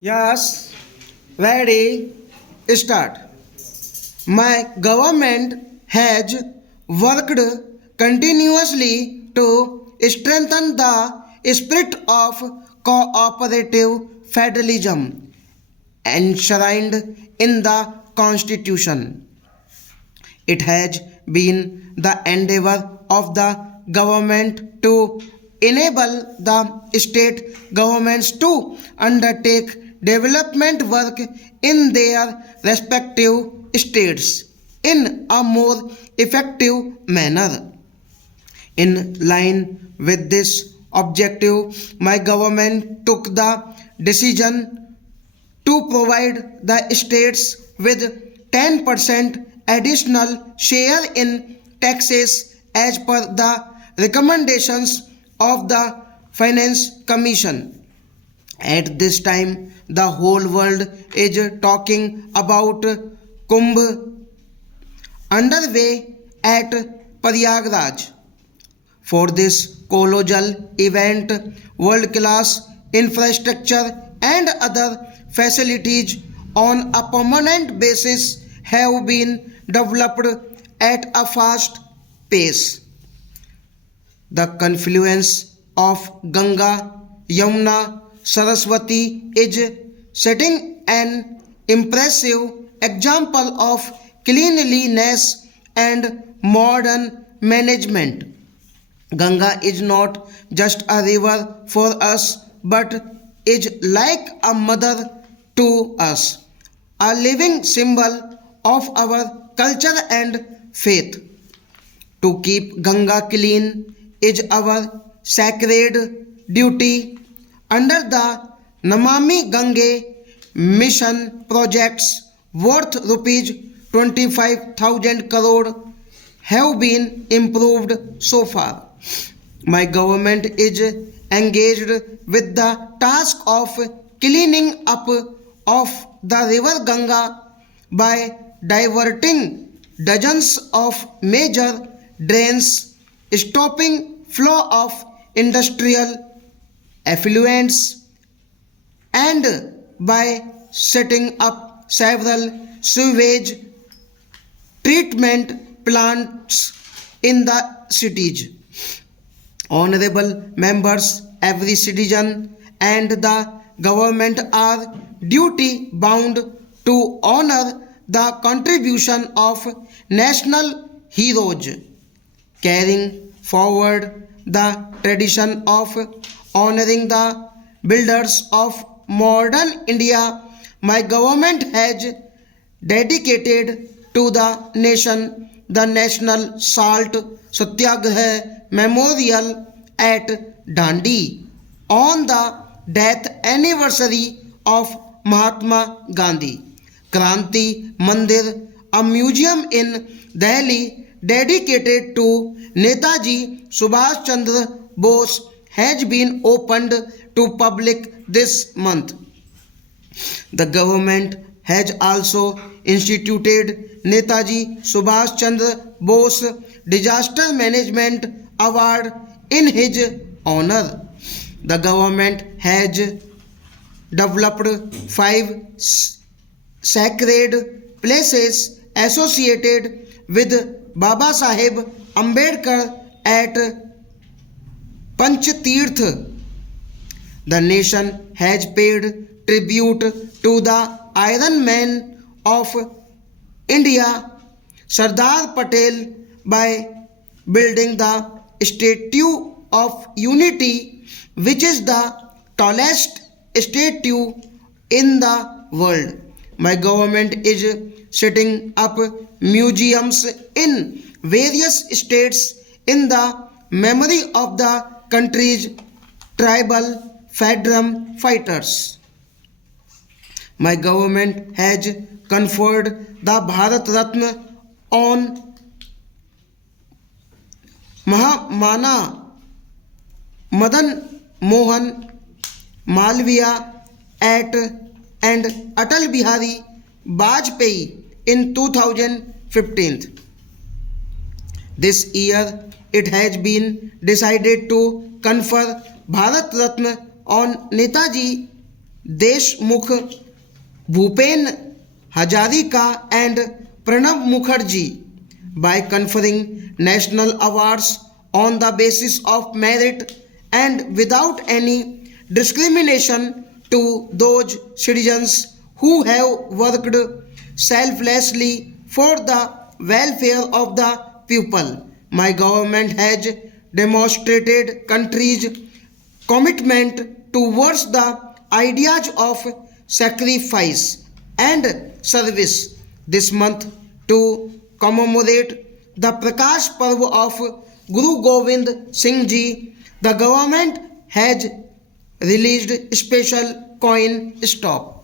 Yes, ready, start. My government has worked continuously to strengthen the spirit of cooperative federalism enshrined in the Constitution. It has been the endeavor of the government to enable the state governments to undertake development work in their respective states in a more effective manner. In line with this objective, my government took the decision to provide the states with 10% additional share in taxes as per the recommendations of the Finance Commission. At this time, the whole world is talking about Kumbh underway at Prayagraj. For this colossal event, world class infrastructure and other facilities on a permanent basis have been developed at a fast pace. The confluence of Ganga, Yamuna, Saraswati is setting an impressive example of cleanliness and modern management. Ganga is not just a river for us but is like a mother to us, a living symbol of our culture and faith. To keep Ganga clean is our sacred duty under the Namami Gange mission projects worth rupees 25,000 crore have been improved so far. My government is engaged with the task of cleaning up of the river Ganga by diverting dozens of major drains, stopping flow of industrial effluents, and by setting up several sewage treatment plants in the cities. Honorable members, every citizen and the government are duty bound to honor the contribution of national heroes, carrying forward the tradition of honoring the builders of modern India. My government has dedicated to the nation the National Salt Satyagraha Memorial at Dandi on the death anniversary of Mahatma Gandhi. Kranti Mandir, a museum in Delhi dedicated to Netaji Subhash Chandra Bose, has been opened to public this month. The government has also instituted Netaji Subhash Chandra Bose Disaster Management Award in his honor. The government has developed five sacred places associated with Baba Saheb Ambedkar at Panchtirth. The nation has paid tribute to the Iron Man of India, Sardar Patel, by building the Statue of Unity, which is the tallest statue in the world. My government is setting up museums in various states in the memory of the country's tribal freedom fighters. My government has conferred the Bharat Ratna on Mahamana Madan Mohan Malviya at and Atal Bihari Vajpayee in 2015. This year it has been decided to confer Bharat Ratna on Netaji Deshmukh, Bhupen Hazarika and Pranab Mukherjee by conferring national awards on the basis of merit and without any discrimination to those citizens who have worked selflessly for the welfare of the people. My government has demonstrated country's commitment towards the ideas of sacrifice and service. This month, to commemorate the Prakash Parv of Guru Gobind Singh Ji, the government has released special coin stock.